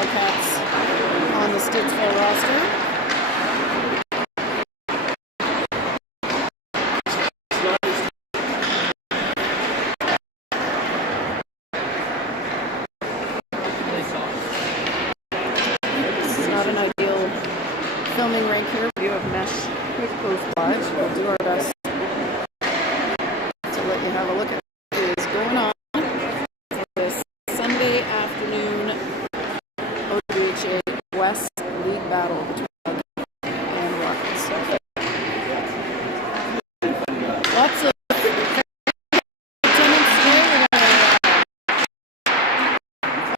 Wildcats on the Stittsville roster. This is not an ideal filming rink here. View of mesh quick post live. We'll do our best to let you have a look at what is going on for this Sunday afternoon OWHA West League battle between Wildcats and Rockets. Lots of attendance today.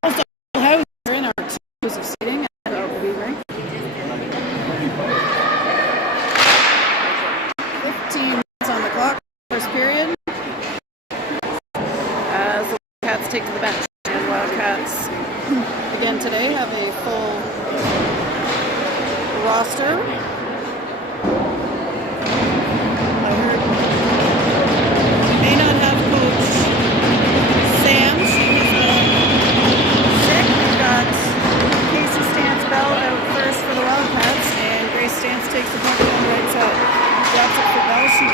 Also, houses are in our twos of seating at our OB rink. 15 minutes on the clock, first period, as the Wildcats take to the bench. And Wildcats, again today, have a full roster. I heard we may not have Coach Sam. She was sick. We've got Casey Stance-Bell out first for the Wildcats, and Grace Stance takes the puck on the right side. Drops it for Bell. She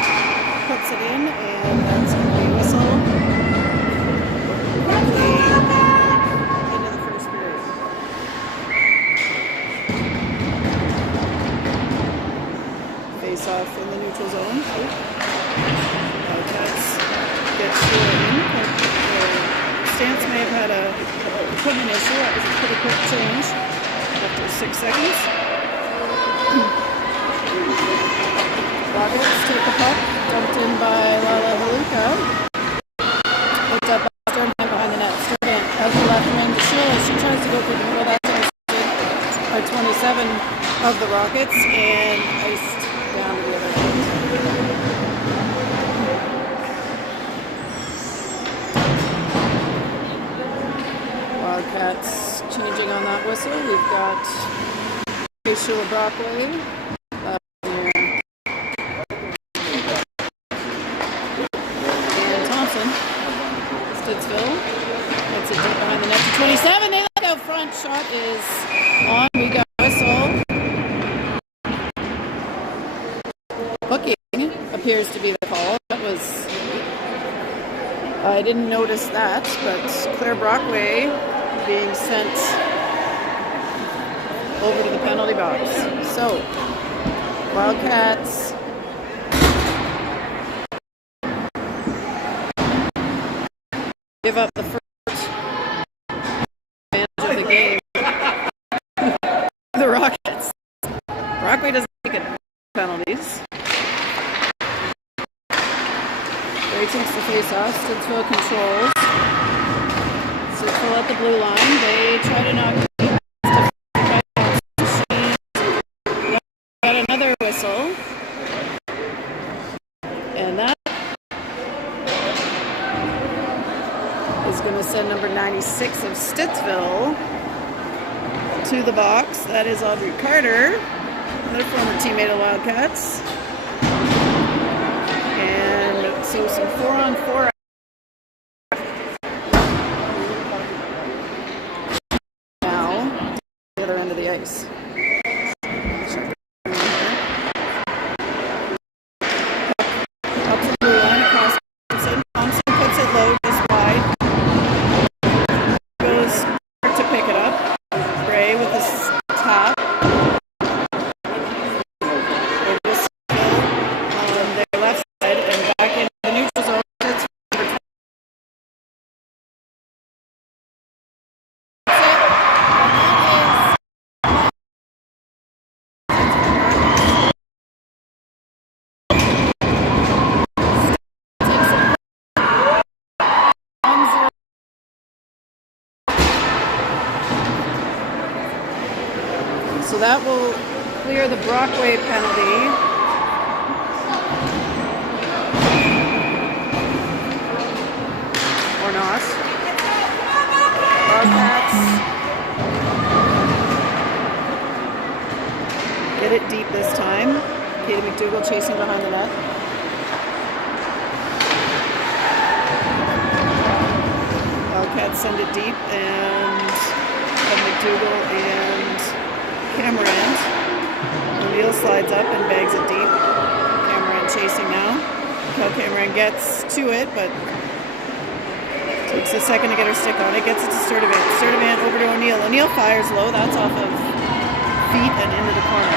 puts it in, and that's going to be a whistle. Quickly into the first period. Face off in the neutral zone. Wildcats get in. Stance may have had a equipment issue. That was a pretty quick change after 6 seconds. Rockets take the puck, dumped in by Lala Haluka. Picked up by Sternheim behind the net. Sternheim out the left wing to Sheila. She tries to go through the middle. That's intercepted by 27 of the Rockets and iced down to the other end. Wildcats changing on that whistle. We've got Sheila Brockway. Stittsville gets it deep behind the net to 27. They look out front. Shot is on. We got a whistle. Hooking appears to be the call. That was. I didn't notice that, but Claire Brockway being sent over to the penalty box. So, Wildcats. Give up the first advantage of the game. The Rockets. Brockway doesn't take it penalties. Ray takes the face off. Stittsville controls. Stittsville at the blue line. They try to knock it. Got another whistle. And that is going to send number 96 of Stittsville to the box. That is Audrey Carter, another former teammate of Wildcats. And so some 4-on-4 now, the other end of the ice. Up to the blue line across Thompson. Thompson puts it low. So that will clear the Brockway penalty. Or not. Wildcats get it deep this time. Katie McDougall chasing behind the net. Wildcats send it deep, and McDougal and Cameron. O'Neill slides up and bags it deep. Cameron chasing now. Cameron gets to it, but takes a second to get her stick on it. Gets it to Sturdivant. Sturdivant over to O'Neill. O'Neill fires low. That's off of feet and into the corner.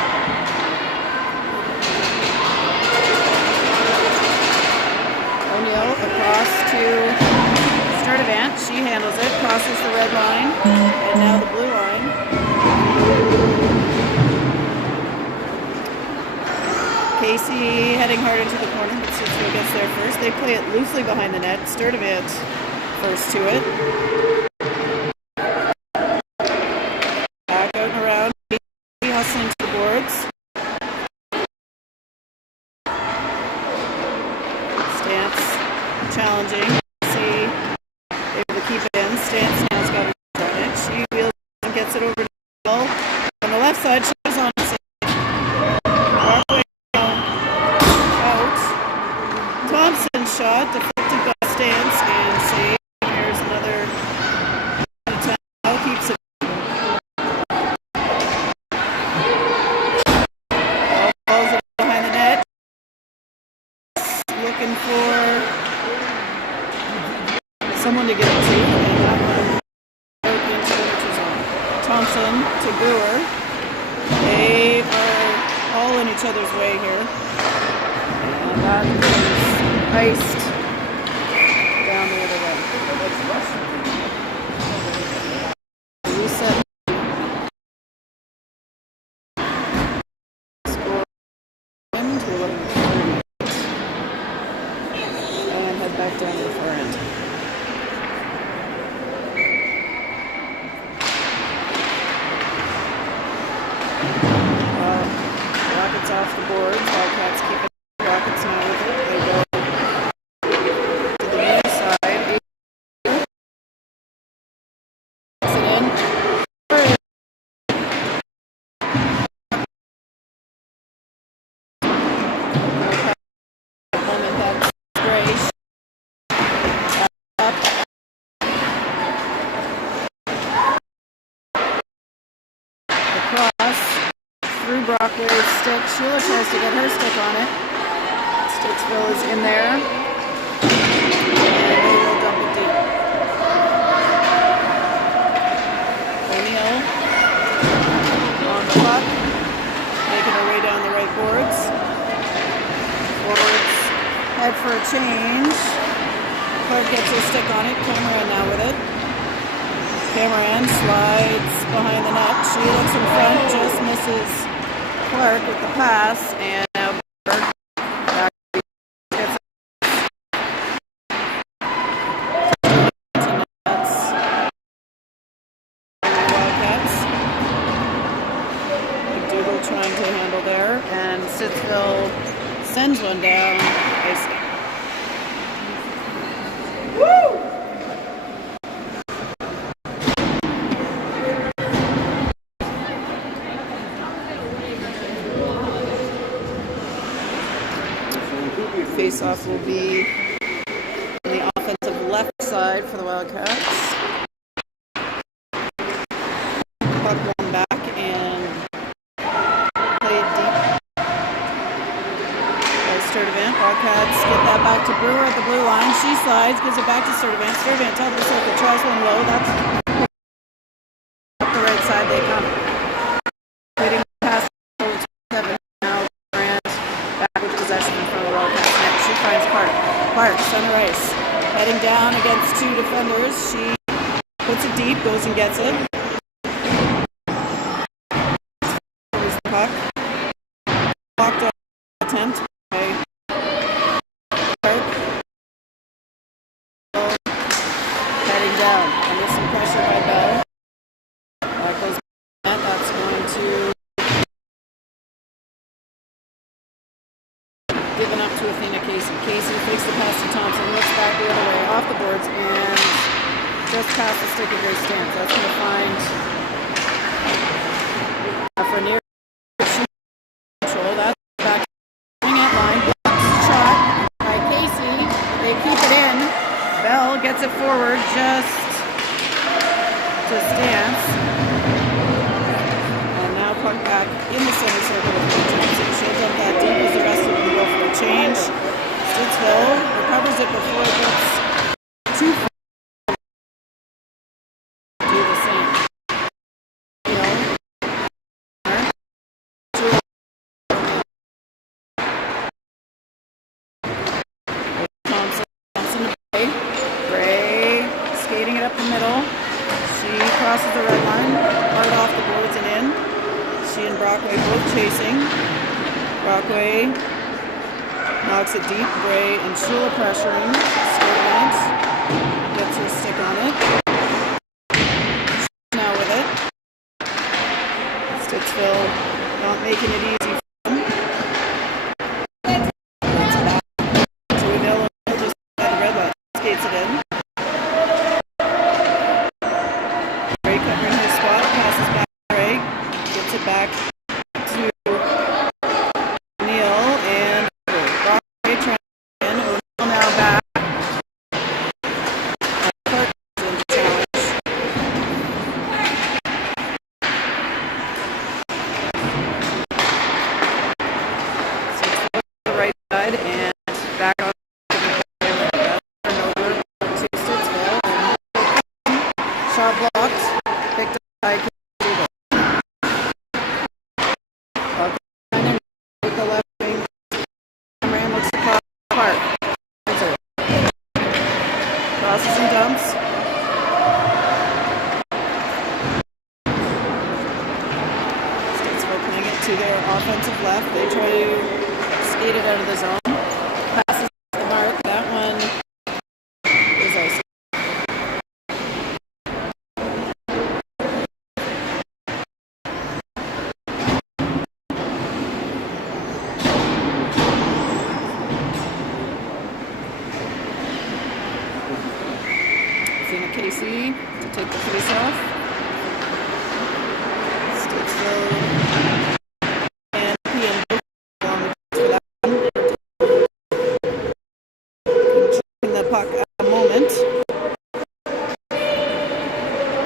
O'Neill across to Sturdivant. She handles it. Crosses the red line. And now the blue line. Casey heading hard into the corner, but Stittsville gets there first. They play it loosely behind the net. Sturdivant first to it. Back out and around. Hustling to the boards. Stance challenging. See, able to keep it in. Stance now's got her on it. She wheels and gets it over to the ball. On the left side, she was on it. Thompson shot, deflected by Stance, and save. Here's another attempt. Now keeps it. Balls it behind the net. Looking for someone to get it to, and that one out into the neutral zone. Thompson to Brewer. They are all in each other's way here. And that is iced down the other way. Reset. Score into 11:38. And head back down to the far end. Rockets off the boards. Wildcats keep it. Rockets now with it. They go to the near side. Puts it in. Moment that's great. Up. Across. Through Brockware's stick. Sheila tries to get her stick on it. Stittsville is in there. And they will dump it deep. O'Neill on the puck. Making her way down the right boards. Forwards head for a change. Clark gets her stick on it. Cameron now with it. Cameron slides behind the net. She looks in front, just misses Clark with the pass, and now Berg gets it to nets. Wildcats. McDougal trying to handle there, and Stittsville sends one down. Icing. Woo! Face-off will be on the offensive left side for the Wildcats. Puck one back and played deep by Sturdivant. Wildcats get that back to Brewer at the blue line. She slides, gives it back to Sturdivant. Sturdivant top of the circle, tries one low. That's up the right side they come. Waiting past 7 now. Grant back with possession in front of the Wildcats. She finds Park, center ice. Heading down against two defenders. She puts it deep, goes and gets it. Here's the puck. Walked off attempt by Park. Heading down. Under some pressure by Bell. That goes net. That's going to given up to Athena Casey. Casey fakes the pass to Thompson, looks back the other way, off the boards, and just past the stick of Grace Stance. That's going to find for near control. That's back swing at line. Shot by Casey. They keep it in. Bell gets it forward just to Stance. puck back in the center circle of the team. So she'll dump that deep as the rest of them go for a change. Stittsville recovers it before it gets too far. Do the same. Thompson to Bray skating it up the middle. She crosses the red line, hard off the boards and in. She and Brockway both chasing. Brockway knocks it deep. Bray and Shula pressuring. Stittsville gets her stick on it. She's now with it. Stittsville not making it easy for them. It's back to Emil just by the red line. Skates it in. Bray covering her spot. Passes back to Bray. Gets it back to Neil and Brockway trying to in. O'Neill now back. Clark in the challenge. So it's the right side and back on the over to Stittsville. Shot blocked. Picked up by Stittsville. With the left wing. Ram looks across the park. Crosses and dumps. Stittsville playing it to their offensive left. They try to skate it out of the zone. Passes the mark. That one is icy. Casey to take the face off. Stittsville and Nepean both on the for that one. Checking the puck at the moment.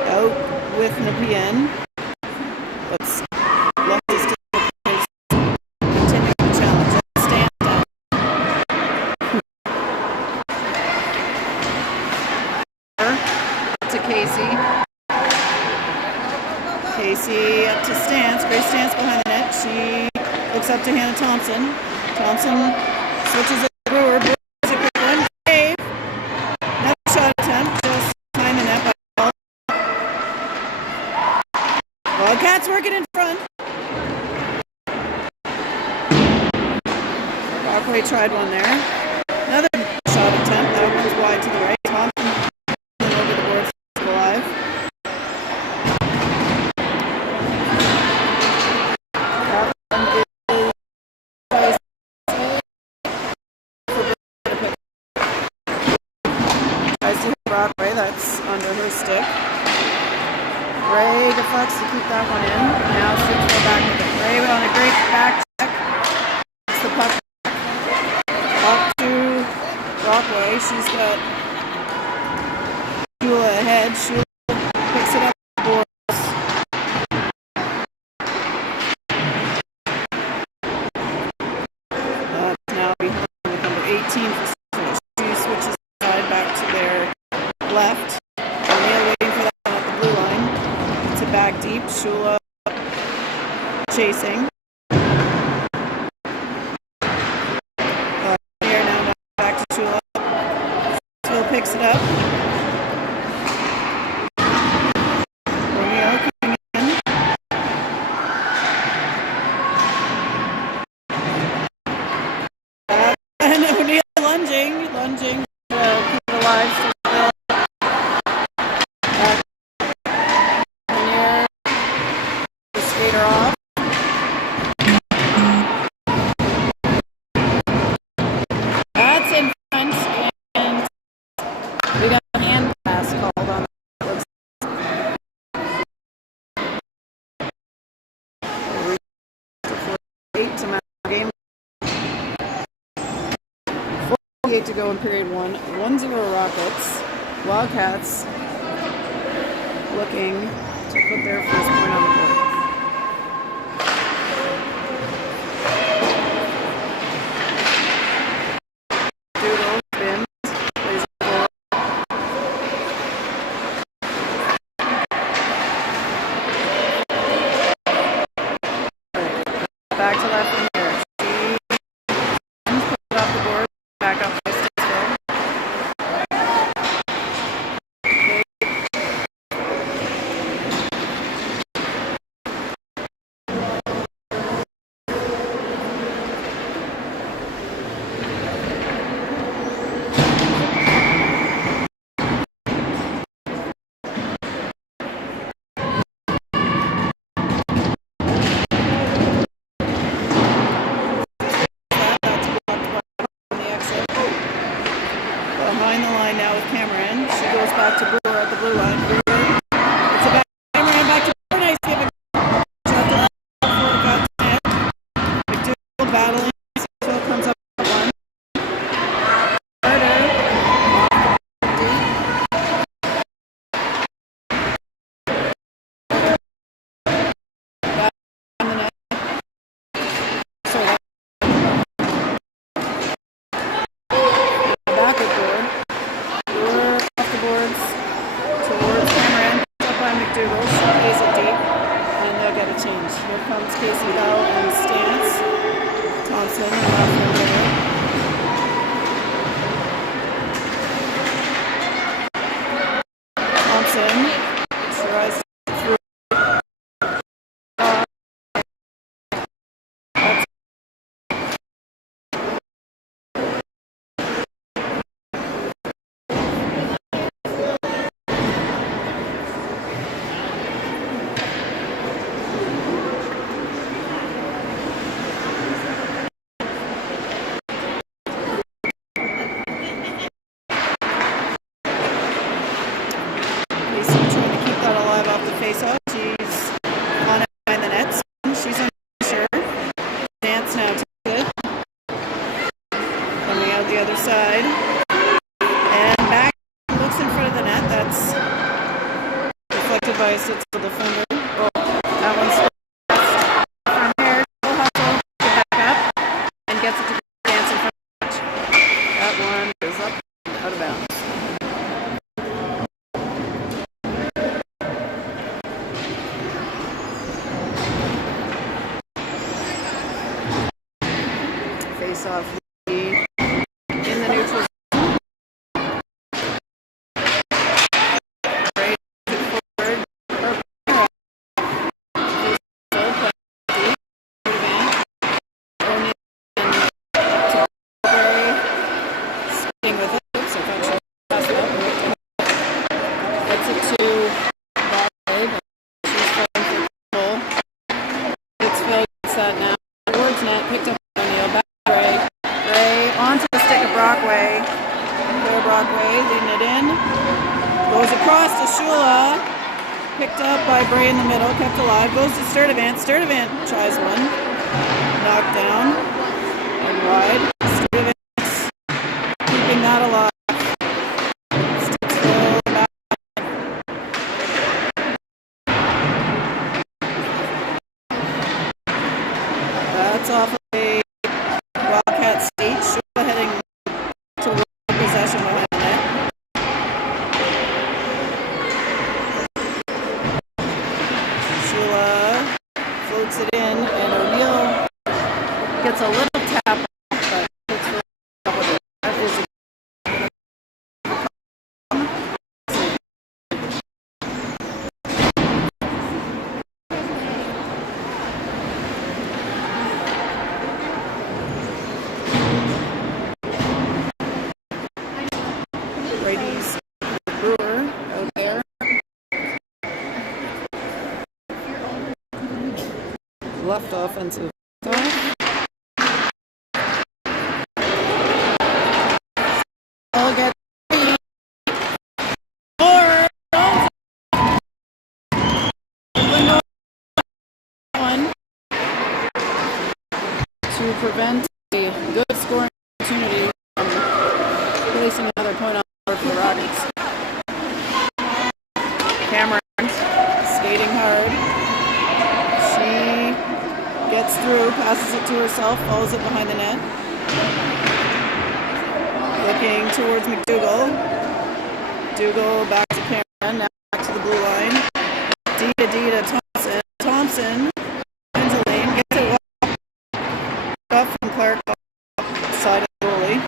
Out with Nepean. But left is continuing the challenge. Stand down. To Casey. Casey up to Stance. Grace Stance behind the net. She looks up to Hannah Thompson. Thompson switches it to Brewer. Brewer is a quick one. Save. Another shot attempt. Just behind the net by Ball. Wildcats working in front. Brockway tried one there. Another shot attempt. That one's wide to the right. Thompson over the boards alive. That one is tries to hit Brockway. That's under her stick. Ray deflects to keep that one in. Now Stittsville back with it. Ray on a great back check. It's the puck up to Brockway. She's got Shula ahead. Shula picks it up the boards. Now behind with number 18 for Stittsville. She switches the side back to their left. O'Neill waiting for that one at the blue line. It's it back deep. Shula chasing. Here now back to Shula. Stittsville picks it up. Lunging to keep it alive. The skater off. That's in front, and we got a hand pass called on that. Eight to match the game. 48 to go in period one. 1-0 Rockets. Wildcats looking to put their first point on the board. behind the line now with Cameron. She goes back to Brewer at the blue line. Brewer. It's a back. Cameron back to Brewer. Nice give it. Shot to Brewer. Got Nick. McDougall battling. Stittsville comes up with one. Carter. Back on the net. Sorry. Back with Brewer. Brewer off the boards towards Cameron. Up by McDougall. She plays it deep. And they'll get a change. Here comes Casey Bell and Stance. Thompson and Thompson tries through. Face-off. She's on it behind the nets. She's under pressure. Dance now to it. Coming out the other side. And back. Looks in front of the net. That's deflected by a Stittsville defender. Oh, that one's from here. She'll hustle. Get back up. And gets it to Dance in front of the net. That one is up. Out of bounds. Face-off in the neutral zone. Right forward. Skating with it. Oops, I thought she passed that. Gets it to Bobby. She's fighting for the goal. Stittsville gets that now. Towards net. Picked up O'Neill. Back onto the stick of Brockway. Brockway leading it in. Goes across to Shula. Picked up by Bray in the middle. Kept alive. Goes to Sturdivant. Sturdivant tries one. Knocked down. And wide. Sturdivant keeping that alive. Stittsville back. That's off of a Wildcat stage. Shula heading toward possession behind the net. Shula floats it in, and O'Neill gets a little tap, but it's really up with it. That is Brady's Brewer out there. Left offensive. I'll get one to prevent a good scoring opportunity from placing another point on for the Rockets. Cameron skating hard. She gets through, passes it to herself, follows it behind the net. Looking towards McDougall. McDougall back to Cameron, now back to the blue line. D to Thompson. Thompson finds a lane, gets it off from Clark off the side of the goalie.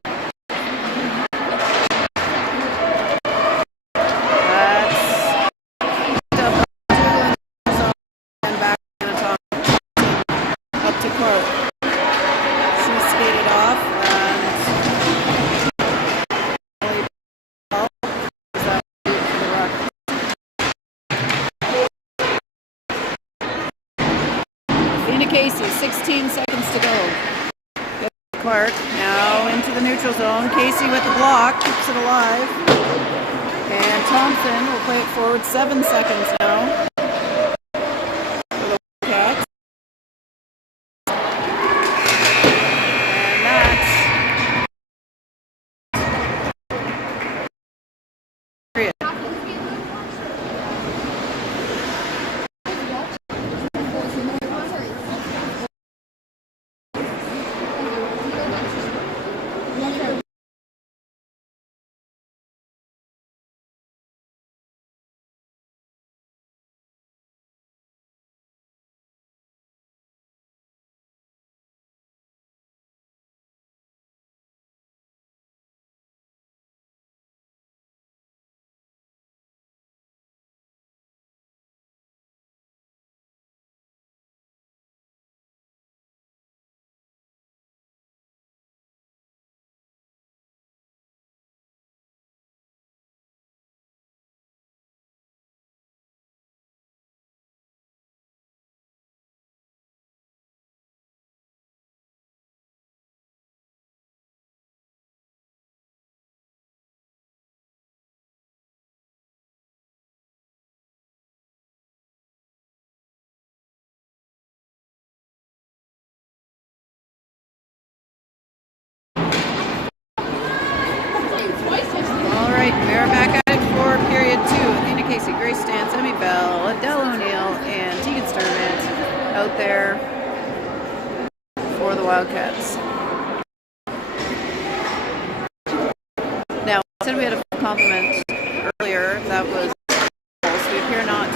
Casey, 16 seconds to go. Clark now into the neutral zone. Casey with the block, keeps it alive. And Thompson will play it forward. 7 seconds now for the Wildcats. And that's period. We're back at it for period 2. Athena Casey, Grace Stantz, Emmy Bell, Adele O'Neill, and Tegan Sturman out there for the Wildcats. Now, I said we had a full complement earlier. That was false. We appear not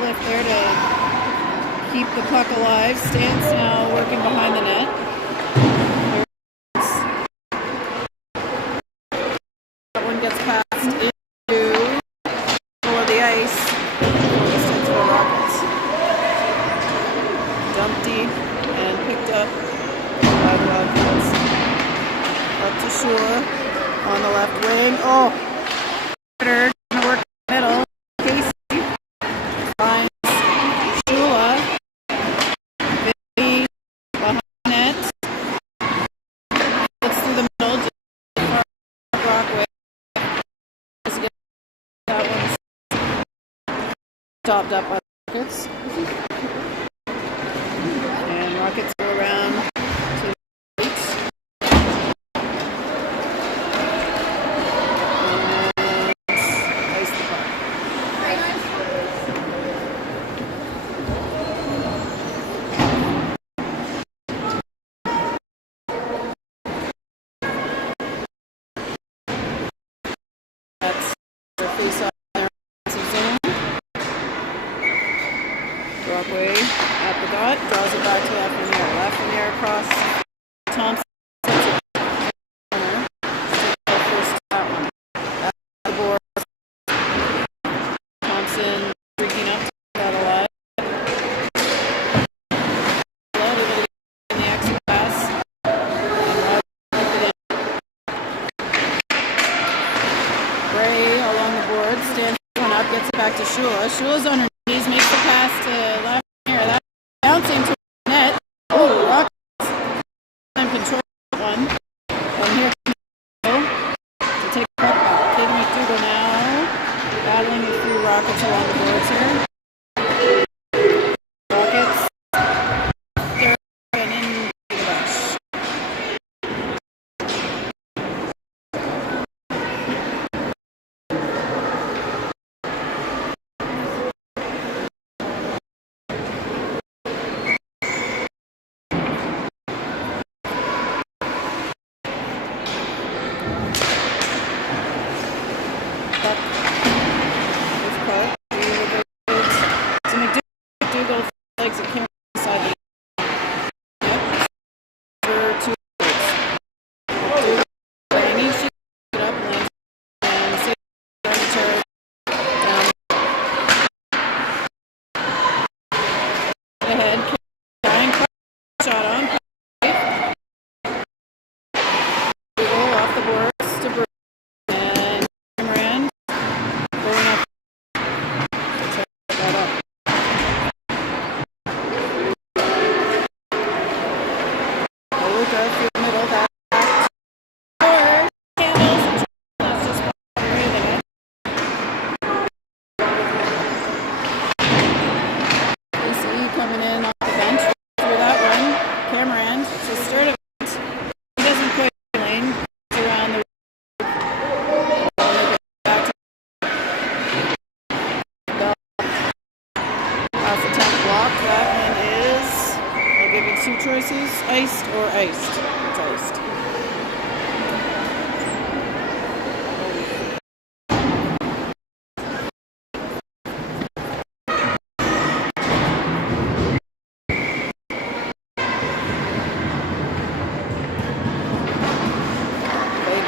lift there to keep the puck alive. Stantz now working behind the net. That one gets passed into for the ice for the Stittsville Rockets. Dumped deep and picked up by the Wildcats. Up to Shula on the left wing. Oh, gonna work middle. Stopped up by the Rockets. And Rockets go around to the right. And ice the puck. That's the face-off. Brockway at the dot, draws it back to Lafreniere. Lafreniere across Thompson. First that one. At the board. Thompson freaking up to that alive. Leaving it in the extra pass. Gray along the board, stands one up, gets it back to Shula. Shula's on her knees, makes the pass to Lafreniere. That bouncing to the net. Oh, Rockets time control that one. And here comes to take the puck back. Katie McDougall now battling the 3 Rockets along the boards here. Rockets. And into the bench. It's a start event. He doesn't quite lane. It's around the off the top block. That one is, I'll give you two choices, iced or iced. It's iced.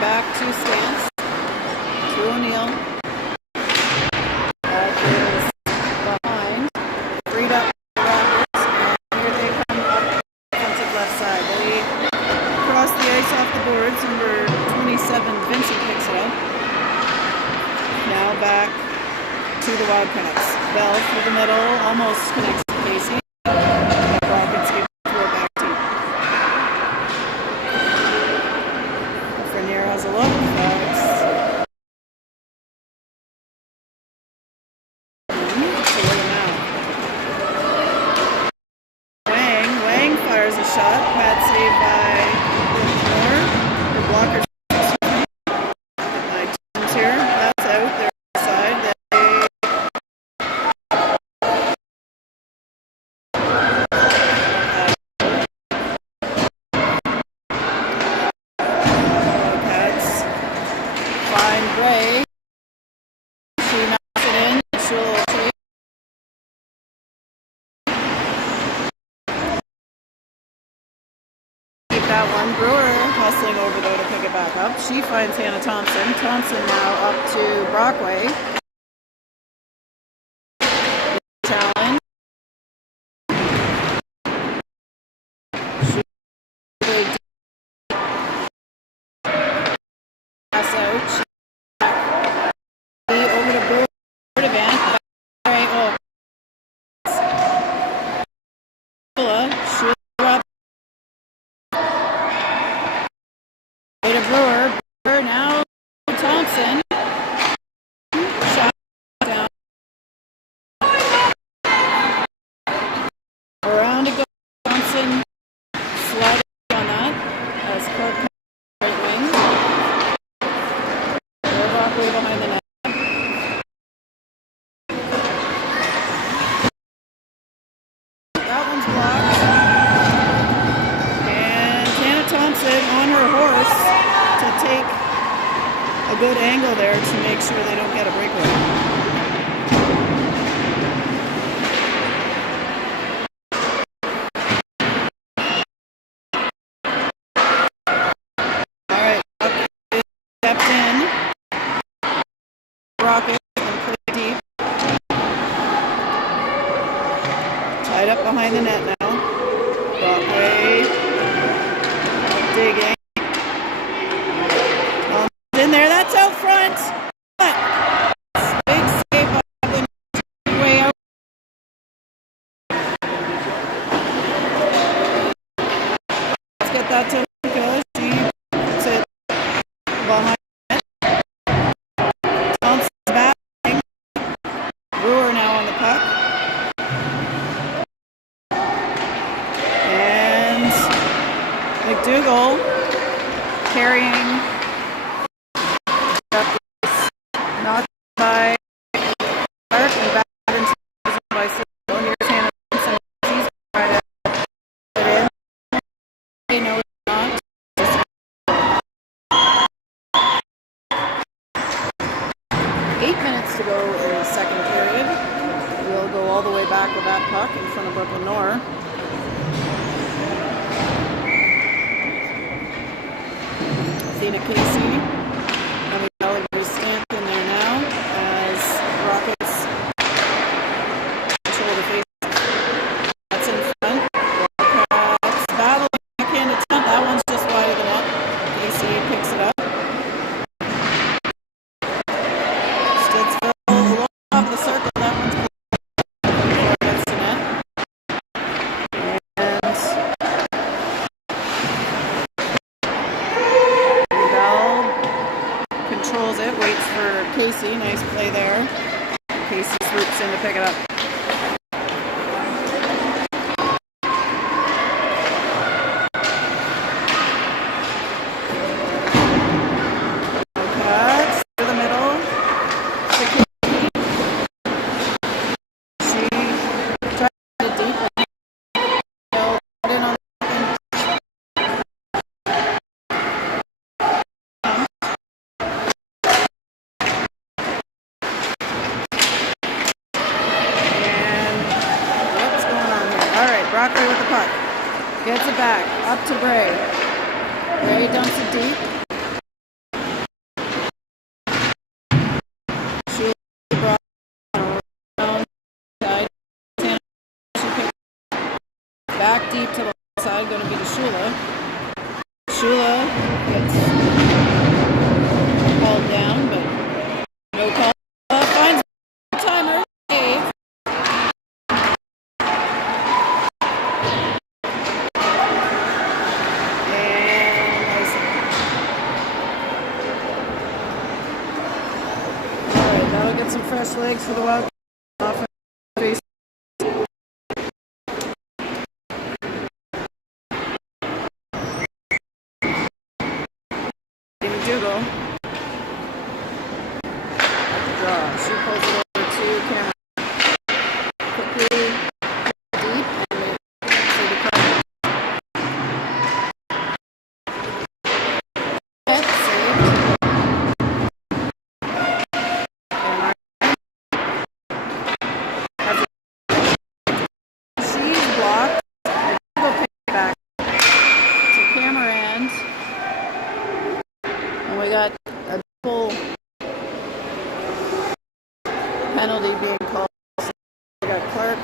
Back to stance, to O'Neill. That is behind. Freed up Rockets, and here they come up defensive left side. They cross the ice off the boards. Number 27, Vincent picks it up. Now back to the Wildcats. Bell through the middle, almost connects to Casey. The Rockets able to throw it back deep. Frenier has a look. Wang fires a shot. Bad save by Moore. The blocker. Teams here. That's out. They're inside. Cats find Gray. She knocks it in. She'll take. That one. Brewer hustling over though to pick it back up. She finds Hannah Thompson. Thompson now up to Brockway. Challenge. She pass out. She over to Brewer. Brewer now Thompson. Shot down. Around to go. Thompson sliding on that as Clark comes right wing. Robach way behind the net. That one's blocked. And Hannah Thompson on her horse to take a good angle there to make sure they don't get a breakaway. All right, stepped in. Rocket and play deep. Tied up behind the net now. Brockway digging. In there, that's out front. Big save by the way out. Let's get that to Luca. She puts it behind it. Thompson's batting. Brewer now on the puck. And McDougall carrying. Knocked by Clark and back into by Stittsville. Here's Hannah Thompson. She's trying to put it in. No, it's not. 8 minutes to go in the second period. We'll go all the way back with that puck in front of Brooklyn Nor. Athena Casey. Stamped in there now as Rockets control the face. That's in front. Rockets battling backhand attempt. That one's just wide of the net. AC picks it up. Stittsville along off the circle. That one's before it gets to net. Controls it, waits for Casey. Nice play there. Casey swoops in to pick it up. Brockway with the puck. Gets it back. Up to Bray. Bray dumps it deep. Shula brought around. Back deep to the left side. Going to be to Shula. Shula gets called down, but no call. Finds a timer. Save. That'll get some fresh legs for the Wild. Dougal at the draw. She pulls it over to Cameron. Quickly deep and see the puck. Saved. She's blocked. Dougal picked it back to Cameron. And we got a full penalty being called. We got Clark.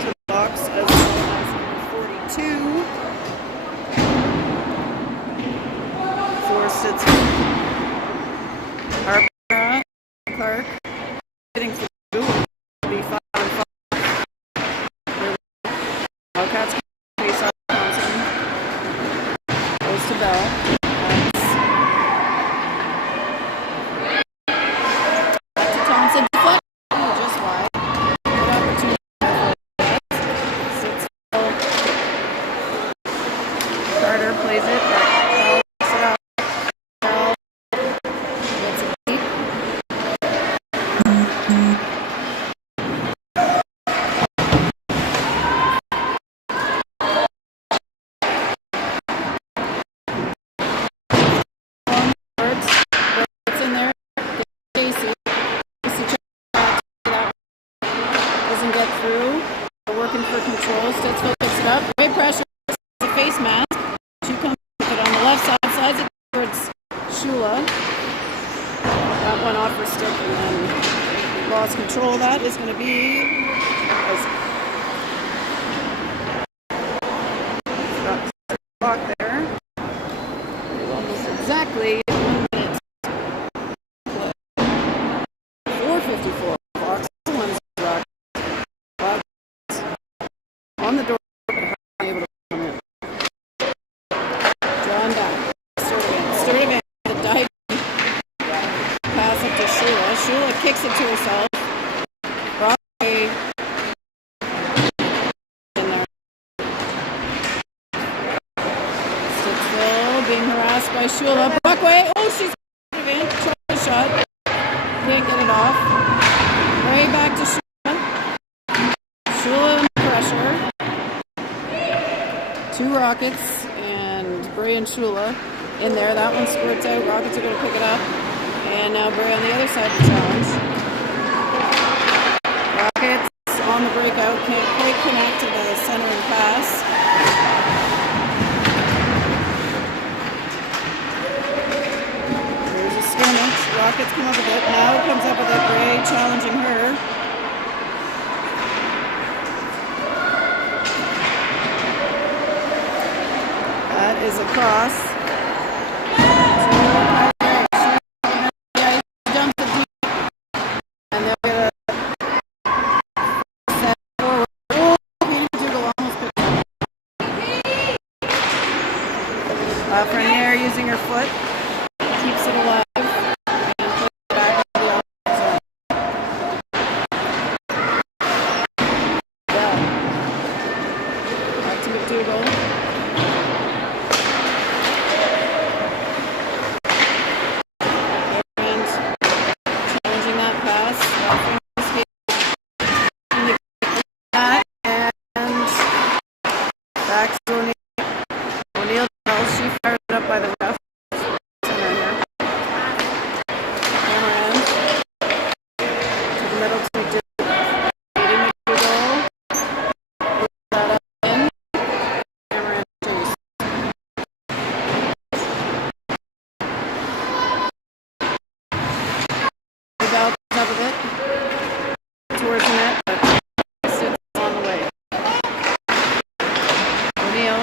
To the box as well as 42 for Stittsville. Harper, Clark, hitting for two. Be 5 and 5. Wildcats face off Thompson. Goes to Bell. Back to Thompson. Deflect. Just wide. Good opportunity for Stittsville. Carter plays it, but Bell picks it up. Bell gets it deep. Get through. They're working for control. Stittsville picks it up. Great pressure. It's a face mask. She comes with it on the left side. Slides it towards Shula. That one off her stick and then lost control. That is going to be block there. Almost exactly 1 minute. 4:54. Fox. On the door, but unable to come in. Drawn down. Sturdivant. The dive. Pass up to Shula. Shula kicks it to herself. Brockway in there. Stittsville being harassed by Shula. Brockway. Oh, she's Sturdivant. Tries a shot. Can't get it off. Way back to Shula. Shula under pressure. 2 Rockets and Bray and Shula in there. That one squirts out. Rockets are going to pick it up. And now Bray on the other side of the challenge. Rockets on the breakout. Can't quite connect to the centering pass. There's a skirmish. Rockets come up with it. Now comes up with it. Bray challenging her. That is a cross. Dumps it deep. And they'll get a set forward. Oh, Dougal almost picked it up. Lafreniere using her foot. Keeps it alive. And puts it back into the offensive zone. Yeah. Back to McDougal. Back to O'Neill. She fired it up by the ref. middle to McDougal. Leading McDougal. That up in. Camera and chase. Bell comes up a bit towards the net, but Stittsville on the way. O'Neill.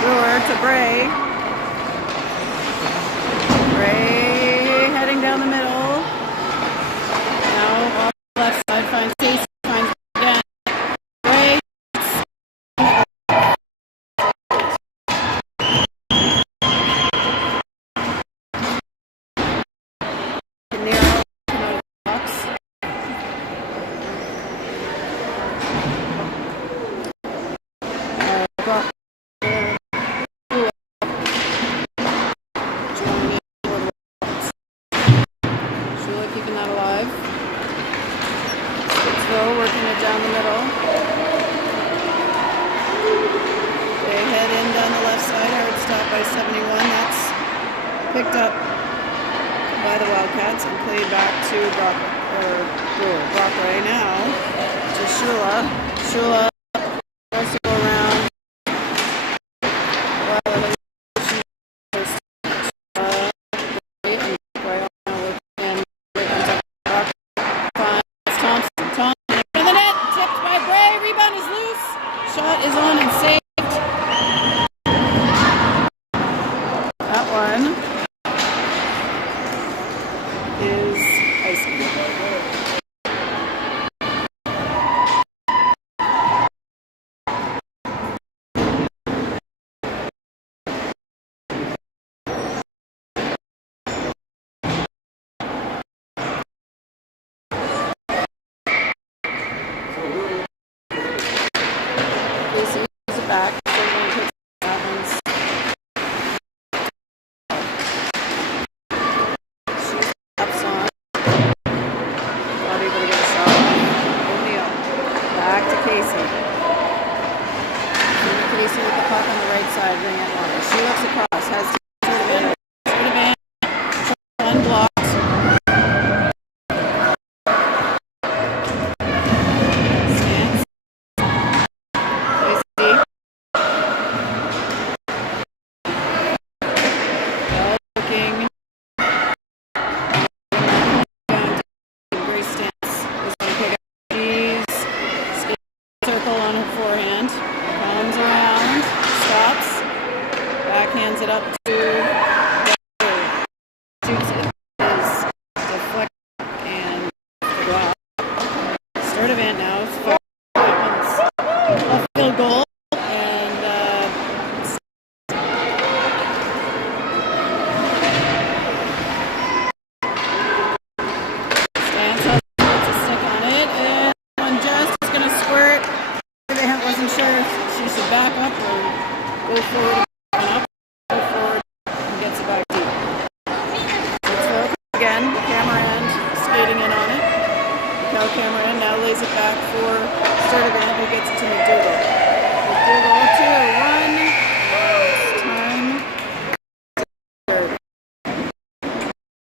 Brewer to Bray. Bray heading down the middle. Now off the left side finds Casey, finds Dan. Bray. Narrow box. Brock. Keeping that alive. Stittsville working it down the middle. They head in down the left side. Hard stop by 71. That's picked up by the Wildcats and played back to Brockway now to Shula. Shula tries to go around. Shot is on and saved. That one is icing. Back. That one's she's ups on. Not able to get a shot. O'Neill. Back to Casey. Casey with the puck on the right side, ring it on. She looks across, has to advantage. Unblocked. On her forehand, comes around, stops, backhands it up to shoots it, is deflected and blocked. Sturdivant now, a field goal, and Stance has a stick on it, and one just is going to squirt. Wasn't sure if she should back up or go forward and up, go forward and gets it back deep. Stittsville again, Cameron skating in on it. Cal Cameron now lays it back for Sturdivant, who gets it to McDougal. McDougal 2-1.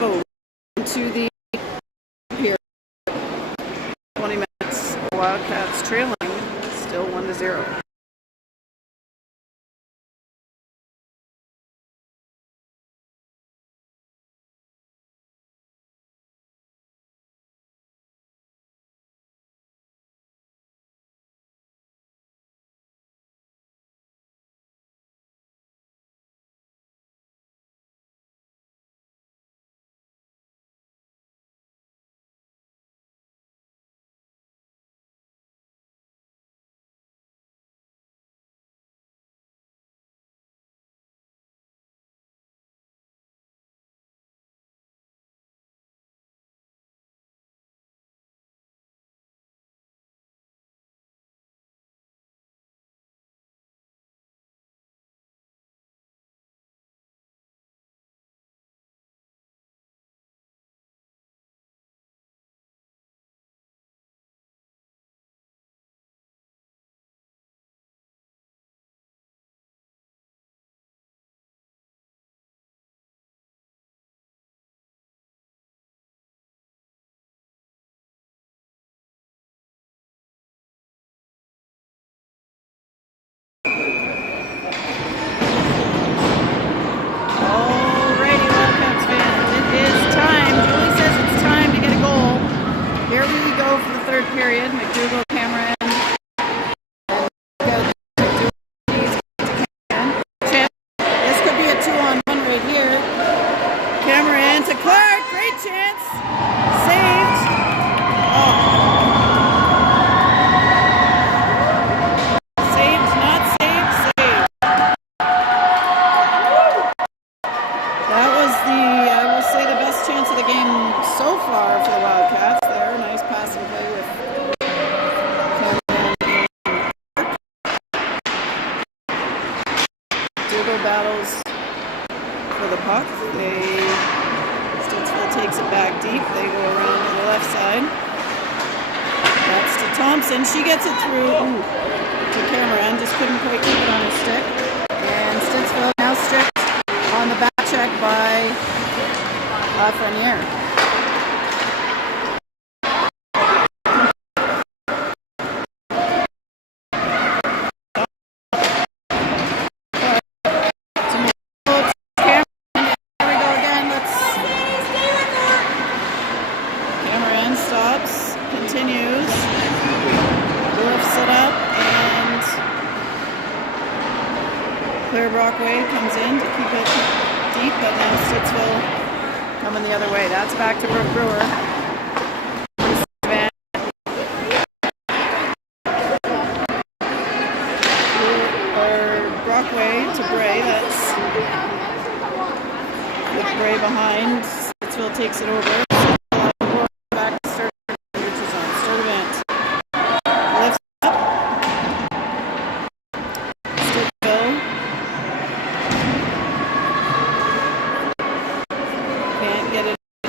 Oh, into the here. 20 minutes. The Wildcats trailing. Still 1-0. Cameron to Clark. Great chance. Saved. Oh. Saved, not saved, saved. That was I will say, the best chance of the game so far for the Wildcats there. Nice pass and play with Cameron. Dougal battles for the puck. Stittsville takes it back deep. They go around to the left side. That's to Thompson. She gets it through to Cameron. Just couldn't quite keep it on her stick. And Stittsville now stripped on the back check by Lafreniere. Continues, lifts it up, and Claire Brockway comes in to keep it deep, but now Stittsville coming the other way. That's back to Brooke Brewer. Brockway to Bray. That's with Bray behind. Stittsville takes it over.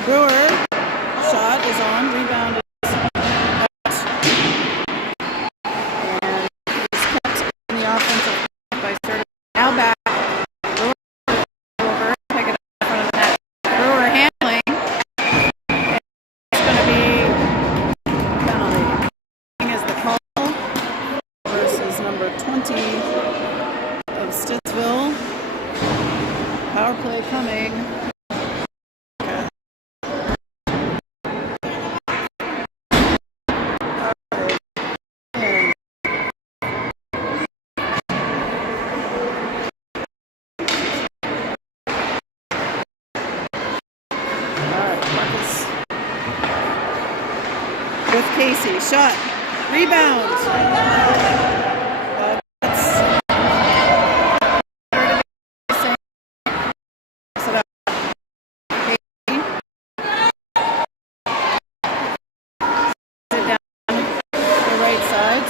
Brewer, shot is on, rebound is out, and he's kept in the offensive by Sturdivant. Now back, Brewer over, pick it up in front of the net. Brewer handling, and it's going to be penalty. Is the call versus number 20 of Stittsville. Power play coming. With Casey, shot, rebound.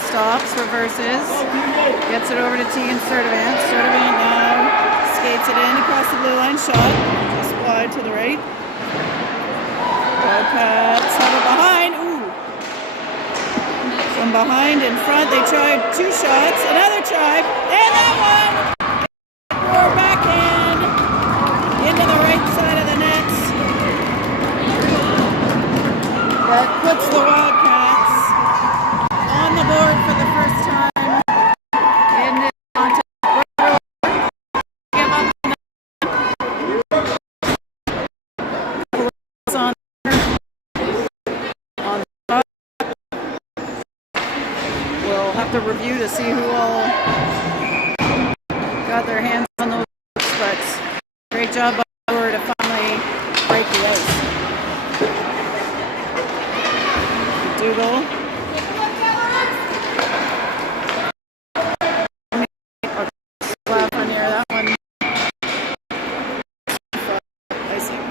Stops, reverses, gets it over to Tegan Sturdivant. Sturdivant now skates it in across the blue line, shot, just wide to the right. Wildcats have it behind. Ooh. From behind in front, they tried 2 shots, another try, and that one! Or backhand into the right side of the net. That puts the Wildcats on the board for the first time in this contest. Give up on the top. We'll have to review to see who all got their hands on those, but great job by Brewer to finally break the ice. Dougal. That one. Icing.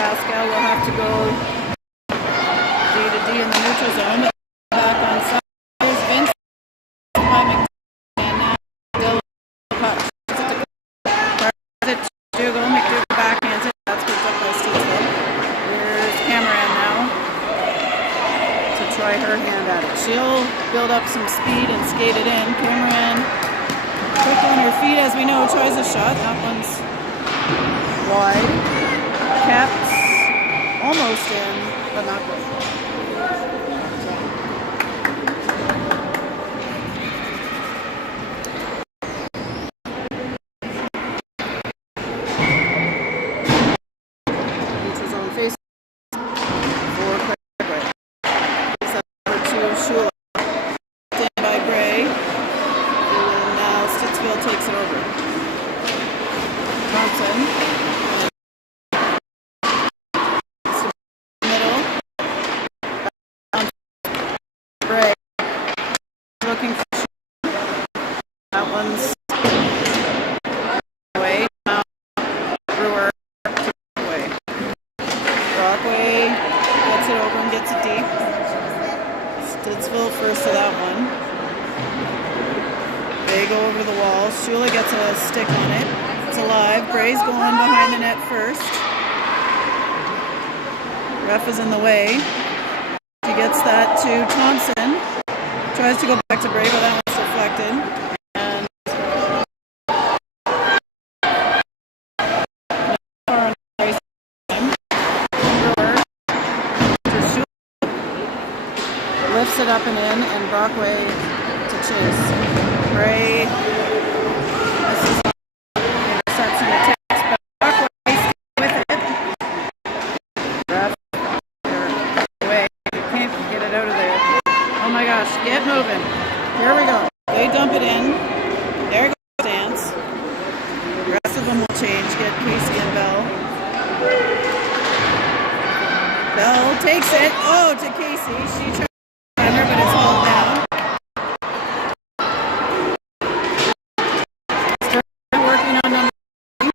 Pascal will have to go D to D in the neutral zone. Back on side. There's Vince by McDougall, and now Dylan puck. Dougal. McDougall backhands it. That's picked up by Stittsville. Here's Cameron now to try her hand at it. She'll build up some speed and skate it in. Cameron, quick on her feet, as we know, tries a shot. That one's wide. Kept almost in, but not good. Shula. Stand by Gray. And now Stittsville takes it over. Thompson. Middle. Gray. Looking for that one's away. Now Brewer away. Brockway gets it over and gets it deep. Stittsville first to that one. They go over the wall. Shula gets a stick on it. It's alive. Gray's going behind the net first. Ref is in the way. She gets that to Thompson. Tries to go back to Bray, but that one's deflected. And Brewer to Shula. Lifts it up and in, and Brockway to chase. Bray misses on interception attempts, but Brockway with it. Ref away. Can't get it out of there. Oh my gosh, get moving. Here we go. They dump it in. There goes Stance. The rest of them will change. Get Casey and Bell. Bell takes it. Oh, to Casey. She tries to run her, but it's hauled down. Started working on number 3.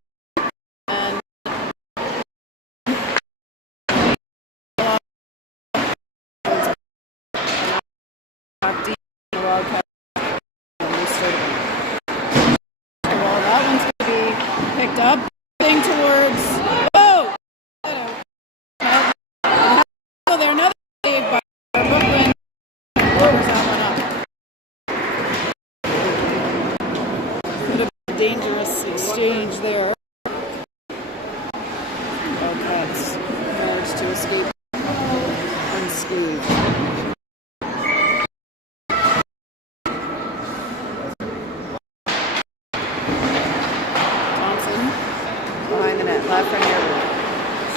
And deep in the Wildcat. Well, that one's going to be picked up. Thing towards. Whoa! Oh, there another save by Brooklyn. Covers that one up. Could have been a dangerous exchange there. Wildcats managed to escape unscathed. Behind the net, left from here.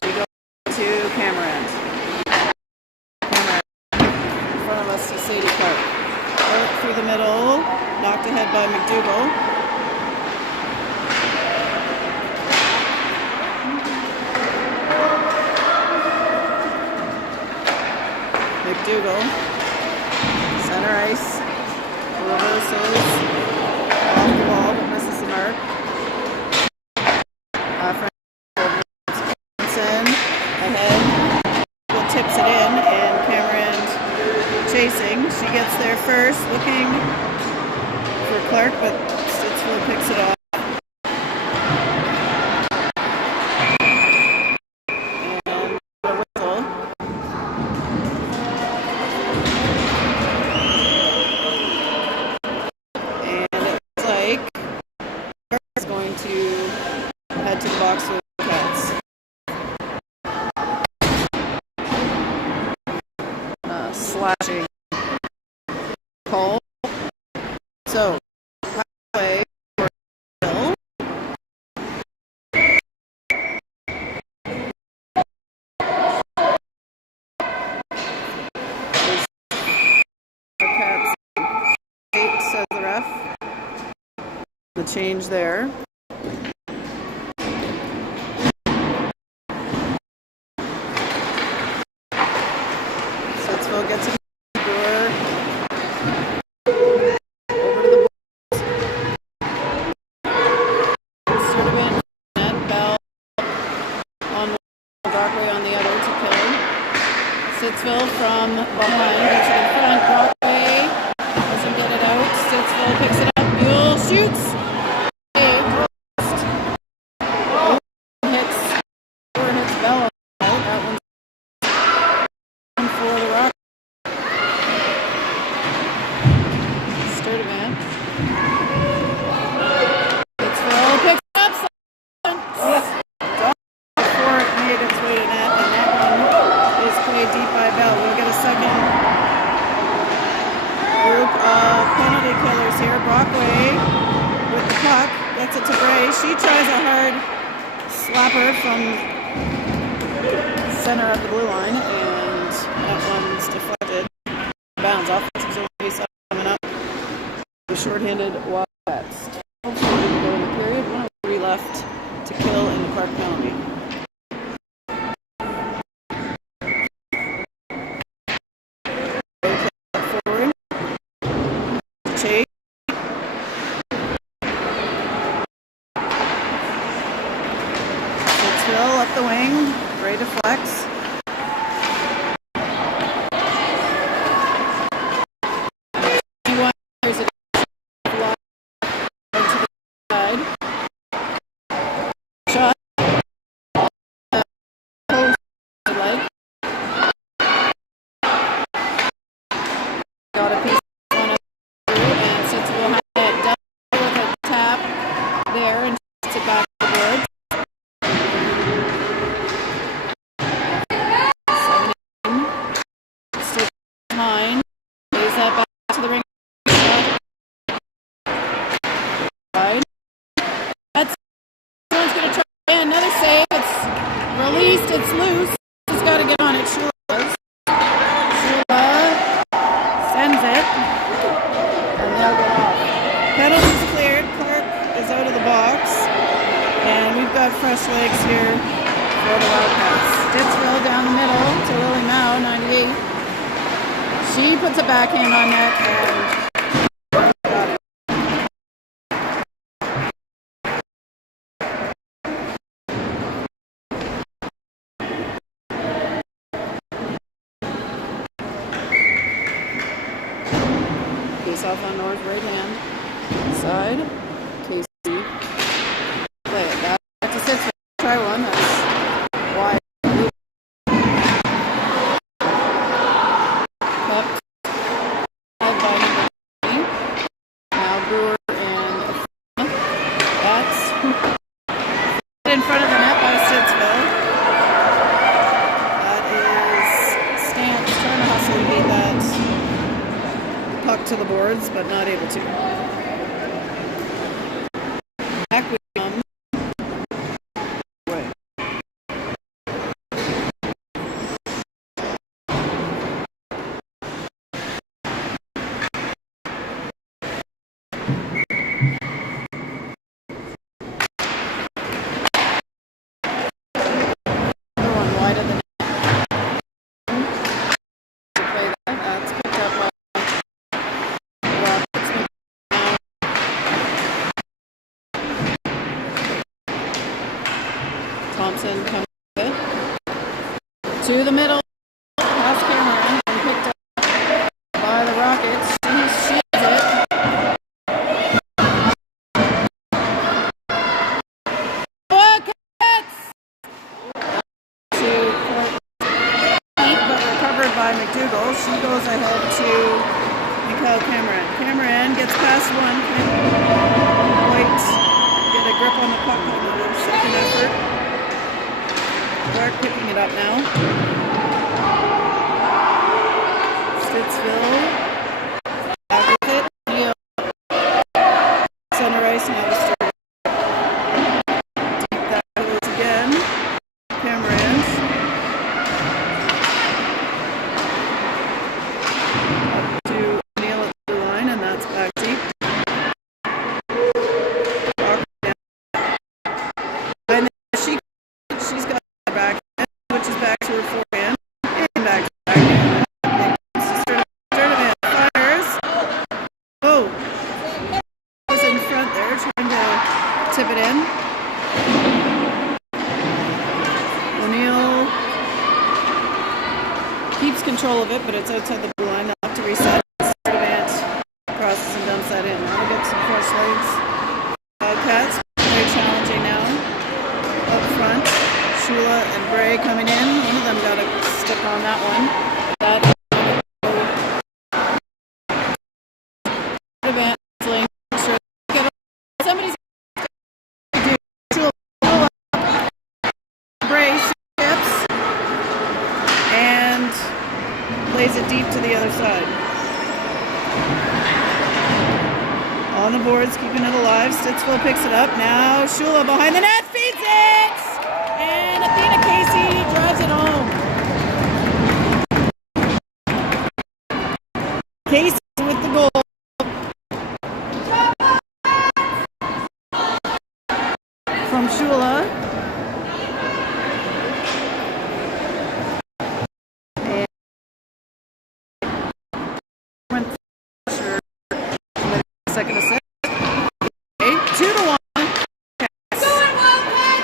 She goes to Cameron. Cameron in front of us to Sadie Clark. Clark through the middle, knocked ahead by McDougall. McDougall, center ice, reverses, off the wall, but misses the mark. Ahead, tips it in, and Cameron chasing. She gets there first, looking for Clark, but Stittsville picks it off. And a whistle. And it looks like Clark is going to head to the box with the Cats. Slashing call. So, halfway for Bill. Cats 8, says the ref. The change there. Stittsville gets it. Brewer over to the boards. Sturdivant, net, Bell on one, Brockway on the other to kill. Stittsville from behind gets it in front. Brockway doesn't get it out. Stittsville picks it up. Buell shoots. Hits Bell. That one's for the Rock. Sturdivant. Stittsville picks it up. Before it made its way to net, and that one is played deep by Bell. We'll get a second group of penalty killers here. Brockway with the puck gets it to Bray. She tries a hard slapper from center of the blue line, and that one's deflected. Bounds off shorthanded Wildcats. 12:40 to go in the period. 1:03 left to kill in the Clark penalty. Forward. Chase. Stittsville up the wing. Gray deflects. There's a block to the side. Shot. Post, like. Got a piece of one up through, and Stittsville had that double with a tap there and shoots it back to the board. 17. Stitch behind. Plays that back to the ring. Right. That's someone's gonna try again. Another save. It's released. It's loose. Just got to get on it. Shula does. Shula sends it, and they'll get off. Penalty's cleared. Clark is out of the box, and we've got fresh legs here for the Wildcats. Stittsville down the middle to Lily Mao, 98. She puts a backhand on net and got it. Face off on North right hand side. Casey play it back to Stittsville. Try one. That's wide. Cupped. Held by number 3. Now Brewer and that's in front of the net by Stittsville. That is Stance trying to hustle to beat that puck to the boards, but not able to. Back we come. Away. Another one wide of the net. Play that. That's picked up by Rockets. Thompson comes with it. To the middle. Past Cameron and picked up by the Rockets. She shields it. Wildcats! To Clark deep, but recovered by McDougall. She goes ahead to Mikhail Cameron. Cameron gets past one. Can't quite get a grip on the puck on the second effort. Clark picking it up now. Stittsville back with it. Neil center ice now to start. Deep that goes again. Cameron up to Neil at the line, and that's back deep. And then she's got back, which is back to her forehand, and back to backhand. Sturdivant fires. Oh, was in front there, trying to tip it in. O'Neill keeps control of it, but it's outside the blue line. They'll have to reset. Sturdivant crosses and dumps that in. Now we get some fresh legs. Wildcats, very challenging now. Up front. Shula and Bray coming in. One of them got a stick on that one. That somebody's do Shula Bray ships and plays it deep to the other side. On the boards, keeping it alive. Stittsville picks it up. Now Shula behind the net feeds it! And Athena Casey drives it home. Casey with the goal. second assist. 2-1.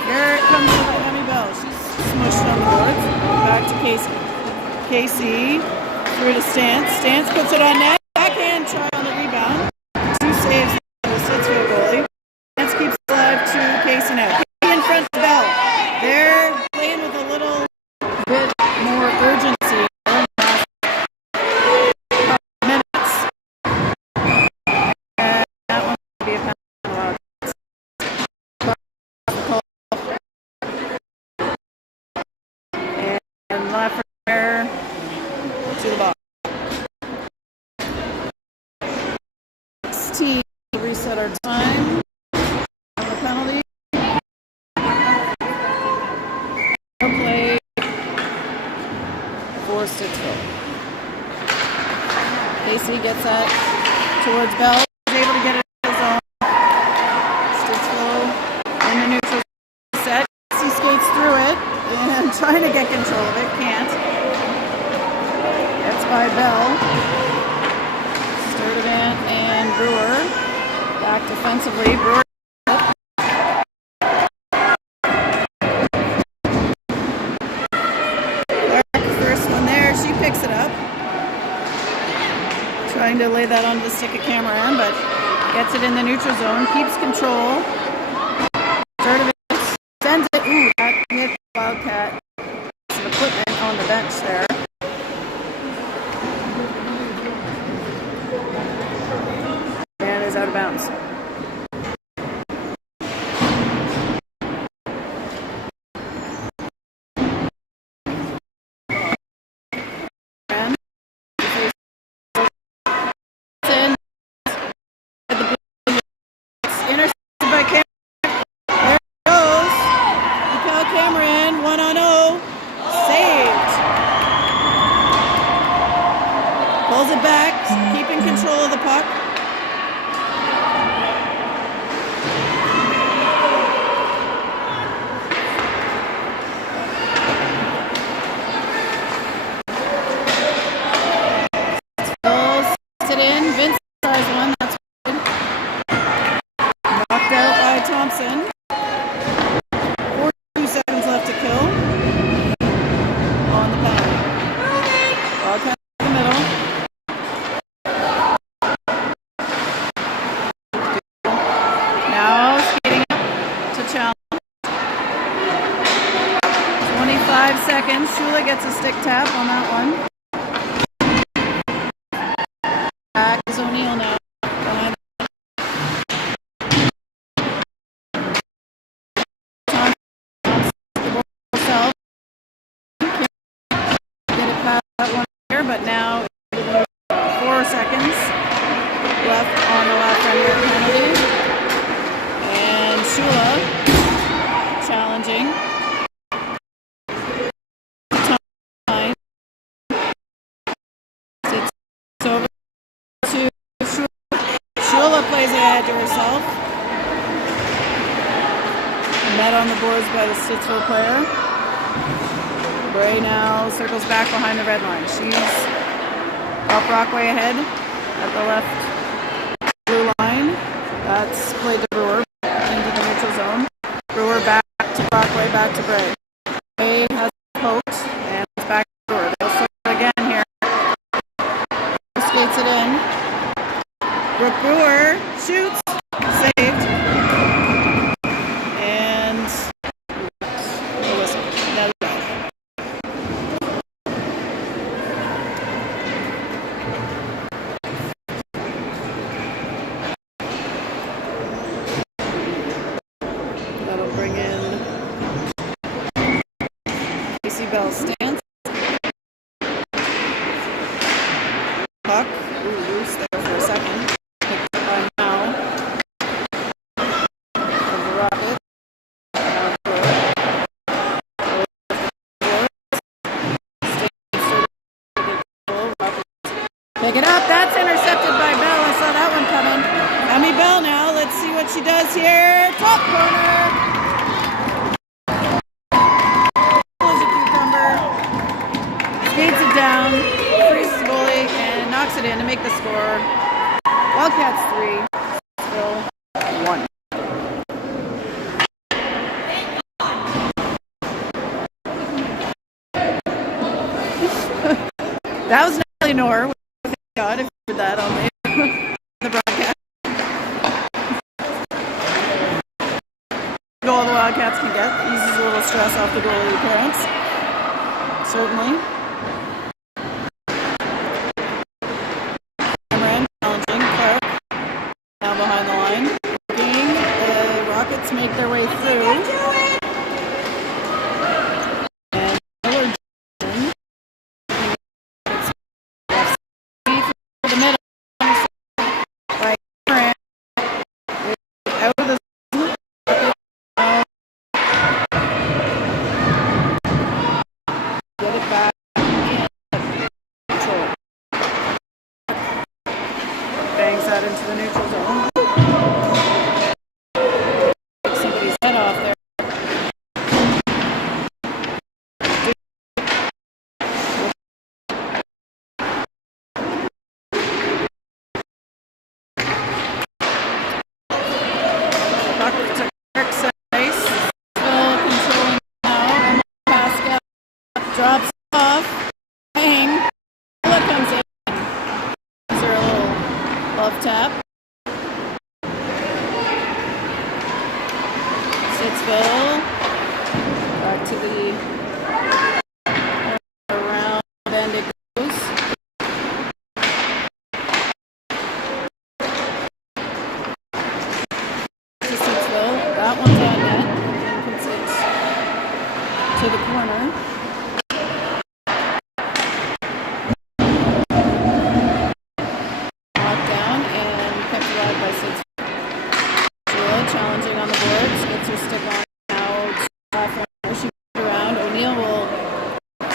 Here it comes over to Emmy Bell. She's smushed on the boards. Back to Casey. Casey through to Stance. Stance puts it on net. Backhand try on the rebound. 2 saves for the Stittsville goalie. Stance keeps it alive to Casey now. Casey in front of Bell. They're playing with a little bit more urgency. Left from there to the box. 16 reset our time on the penalty. No play for Stittsville. Casey gets that towards Bell. He's able to get it in his zone. Stittsville in the neutral set. Casey skates through it. And trying to get control of it, can't. Gets by Bell. Sturdivant and Brewer. Back defensively. Brewer. First one there. She picks it up. Trying to lay that onto the stick of Cameron, but gets it in the neutral zone. Keeps control. Sturdivant sends it. Ooh, that hit Wildcat. Some equipment on the bench there. And is out of bounds. Intercepted by Cameron. There it goes. Mikhail Cameron, 1-0. Saved. Pulls it back, keeping control of the puck. Sets it in. Vince has one. That's good. Knocked out by Thompson. 42 seconds left to kill on the penalty. Wildcat in the middle. Now skating up to challenge. 25 seconds. Shula gets a stick tap on that one. Back is O'Neill now. Behind that one here, but now 4 seconds left on the left end of the penalty. And Shula challenging. It's over to Shula. Shula plays it ahead to herself. Net on the boards by the Stittsville player. Bray now circles back behind the red line. She's up Brockway ahead at the left blue line. That's played to Brewer into the neutral zone. Brewer back to Brockway, back to Bray. Bray has poked and it's back to Brewer. They'll circle again here. Skates it in. Brooke Brewer shoots. Saved. And a whistle. Now that'll bring in Casey Bell stance. Puck. Ooh, loose there for a second. Picked up by now. From the Rockets. Pick it up. That's intercepted by Bell. I saw that one coming. Emmy Bell now. Let's see what she does here. Top corner. Pulls a cucumber. Skates it down. Freezes the goalie and knocks it in to make the score. Wildcats 3. That was Natalie Knorr. Thank God if you heard that on the broadcast. Goal the Wildcats can get. Eases a little stress off the goalie parents. Certainly. Cameron challenging Clark. Down behind the line. The Rockets make their way through. Bangs that into the neutral zone. Take somebody's head off there. Puck to Kirk's face. Still controlling now. And the pass drops off. Bang. Look comes in. Is there a little love tap? Stittsville. Back to the around end it goes. To Stittsville. That one's on net. And puts it to the corner. Challenging on the boards, gets her stick on now. She put around. O'Neill will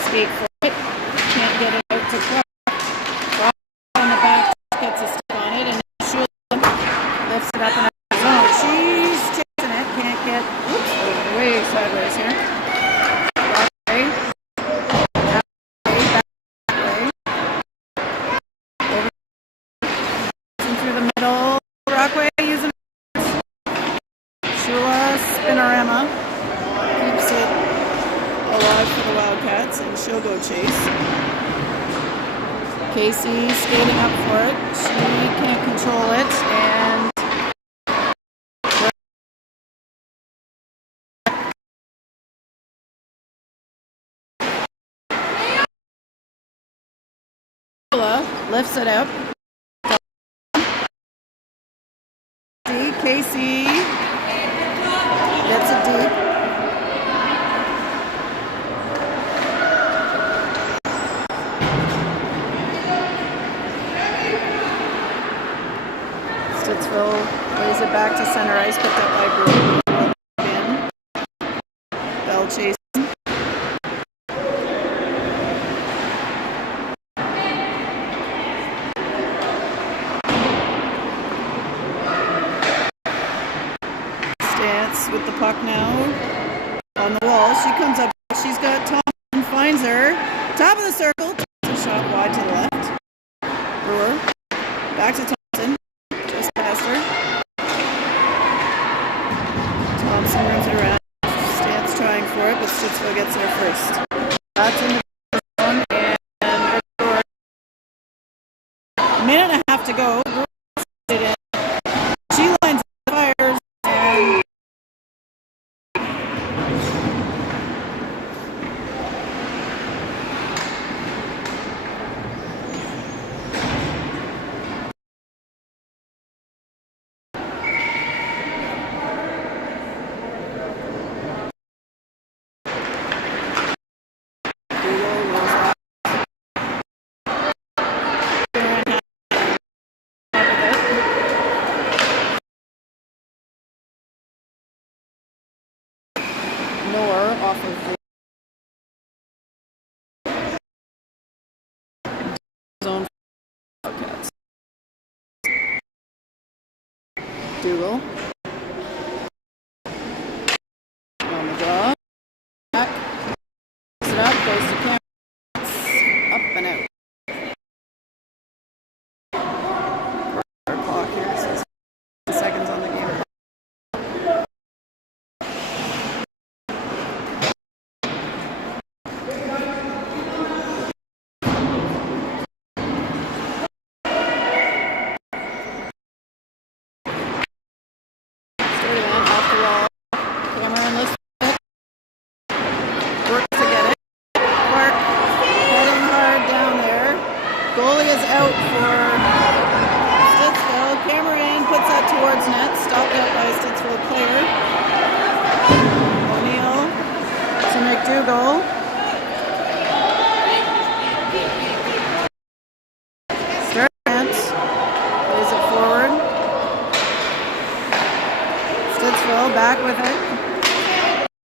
skate for it. Can't get it out to Clark. Clark on the back gets a stick on it, and Shula lifts it up in the zone. She's chasing it. Can't get. Oops, way sideways here. Rockway. Back way. Over through the middle. Rockway using. Shula Spinorama keeps it alive for the Wildcats, and she'll go chase. Casey skating up for it. She can't control it, and Shula lifts it up. Casey gets it deep. Stittsville lays it back to center ice, picked up by Nepean. Bell chasing. Stance with the puck now on the wall. She comes up. She's got Thompson, finds her. Top of the circle. Thompson shot wide to the left. Brewer. Back to Thompson. Just past her. Thompson runs it around. Stance trying for it, but Stittsville gets there first. That's in the zone, and Brewer. A minute and a half to go. Brewer it in. She lines up, fires. Nor off of the zone for Wildcats. Dougal on the draw. Back. Picks it up, goes to Cameron. Up and out. Our clock here says 10 seconds on the game. Stittsville, back with it.